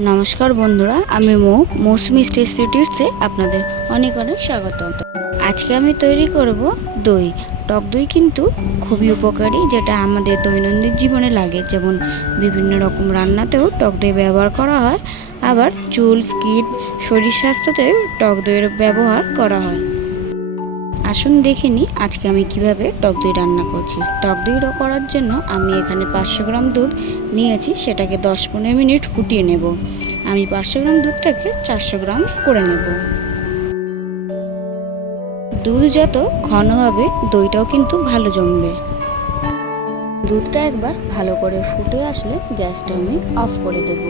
নমস্কার বন্ধুরা, আমি মৌসুমি টেস্টি টিপসে আপনাদের অনেক অনেক স্বাগত। আজকে আমি তৈরি করব দই। টক দই কিন্তু খুবই উপকারী, যেটা আমাদের দৈনন্দিন জীবনে লাগে। যেমন বিভিন্ন রকম রান্নাতেও টক দই ব্যবহার করা হয়, আবার চুল, স্কিন, শরীর স্বাস্থ্যতেও টক দইয়ের ব্যবহার করা হয়। আসুন দেখে নিই আজকে আমি কিভাবে টক দই রান্না করছি। টক দই করার জন্য আমি এখানে 500 গ্রাম দুধ নিয়েছি, সেটাকে 10-15 মিনিট ফুটিয়ে নেব। আমি 500 গ্রাম দুধটাকে 400 গ্রাম করে নেব। দুধ যত ঘন হবে দইটাও কিন্তু ভালো জমবে। দুধটা একবার ভালো করে ফুটে আসলে গ্যাসটা আমি অফ করে দেবো।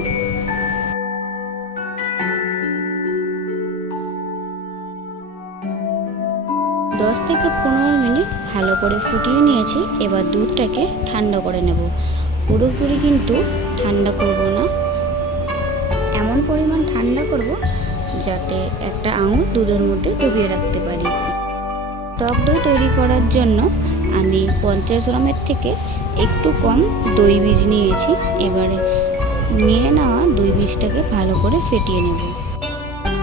10 থেকে 15 মিনিট ভালো করে ফুটিয়ে নিয়েছি। এবার দুধটাকে ঠান্ডা করে নেব। পুরোপুরি কিন্তু ঠান্ডা করব না, এমন পরিমাণ ঠান্ডা করব যাতে একটা আঙুল দুধের মধ্যে ডুবিয়ে রাখতে পারি। টক দই তৈরি করার জন্য আমি 50 গ্রামের থেকে একটু কম দই বীজ নিয়েছি। এবারে নিয়ে নেওয়া দই বীজটাকে ভালো করে ফেটিয়ে নেব।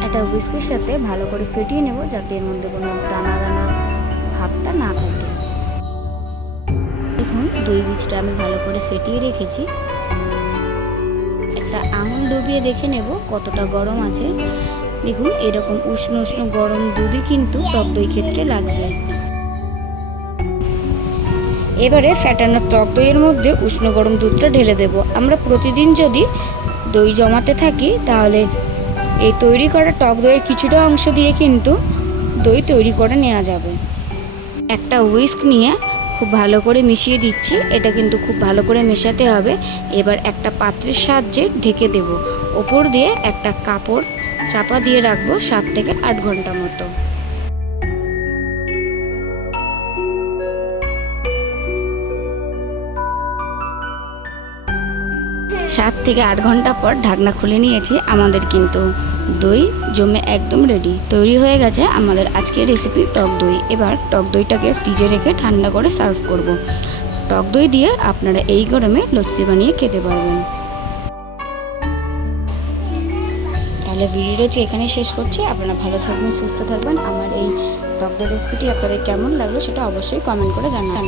একটা হুইস্কের সাথে ভালো করে ফেটিয়ে নেব, যাতে এর মধ্যে কোনো দানা দানা ভাবটা না থাকে। দেখুন, দই বীজটা আমি ভালো করে ফেটিয়ে রেখেছি। একটা আঙুল ডুবিয়ে দেখে নেব কতটা গরম আছে। দেখুন, এরকম উষ্ণ উষ্ণ গরম দুধই কিন্তু টক দই ক্ষেত্রে লাগবে। এবারে ফ্যাটানো টক দইয়ের মধ্যে উষ্ণ গরম দুধটা ঢেলে দেব। আমরা প্রতিদিন যদি দই জমাতে থাকি তাহলে এই তৈরি করা টক দইয়ের কিছুটা অংশ দিয়ে কিন্তু দই তৈরি করে নেওয়া যাবে। একটা হুইস্ক নিয়ে খুব ভালো করে মিশিয়ে দিচ্ছি। এটা কিন্তু খুব ভালো করে মেশাতে হবে। এবার একটা পাত্রের সাহায্যে ঢেকে দেব। ওপর দিয়ে একটা কাপড় চাপা দিয়ে রাখবো 7 থেকে 8 ঘন্টা মতো। 7 থেকে 8 ঘন্টা পর ঢাকনা খুলে নিয়েছি। আমাদের কিন্তু দই জমে একদম রেডি, তৈরি হয়ে গেছে আমাদের আজকের রেসিপি টক দই। এবার টক দইটাকে ফ্রিজে রেখে ঠান্ডা করে সার্ভ করব। টক দই দিয়ে আপনারা এই গরমে লস্যি বানিয়ে খেতে পারবেন। তাহলে ভিডিওটি এখানে শেষ করছি। আপনারা ভালো থাকবেন, সুস্থ থাকবেন। আমার এই টক দই রেসিপিটি আপনাদের কেমন লাগলো সেটা অবশ্যই কমেন্ট করে জানাবেন।